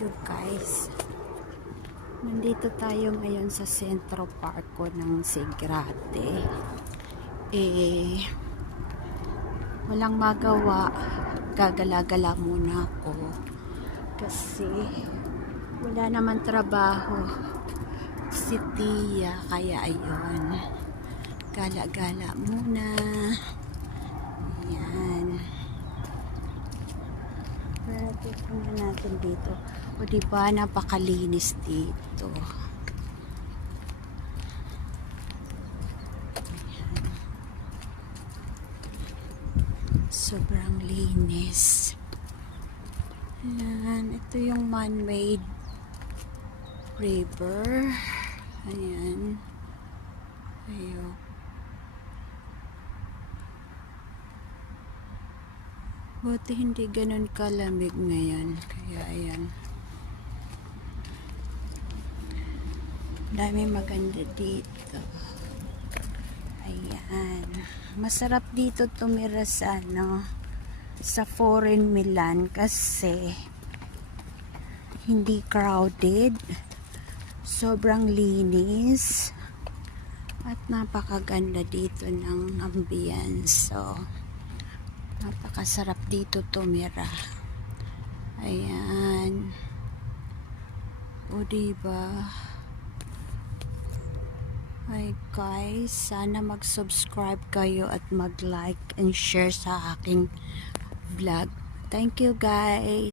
Hello guys, nandito tayo ngayon sa Centro Parko ng Segrate. Walang magawa, gagala-gala muna ako kasi wala naman trabaho si Tia, kaya ayun, gala-gala muna. Ayan, pero tingnan natin dito. O diba, napakalinis dito. Ayan. Sobrang linis. Ayan, ito yung man-made river. Ayan. Ayun. Buti hindi ganun kalamig ngayon. Kaya ayan. Dami maganda dito. Ayan. Masarap dito tumira sa sa Foreign Milan kasi hindi crowded. Sobrang linis. At napakaganda dito ng ambience. So, napakasarap dito tumira. Ayan. O diba? Hi guys, sana mag-subscribe kayo at mag-like and share sa aking vlog. Thank you guys.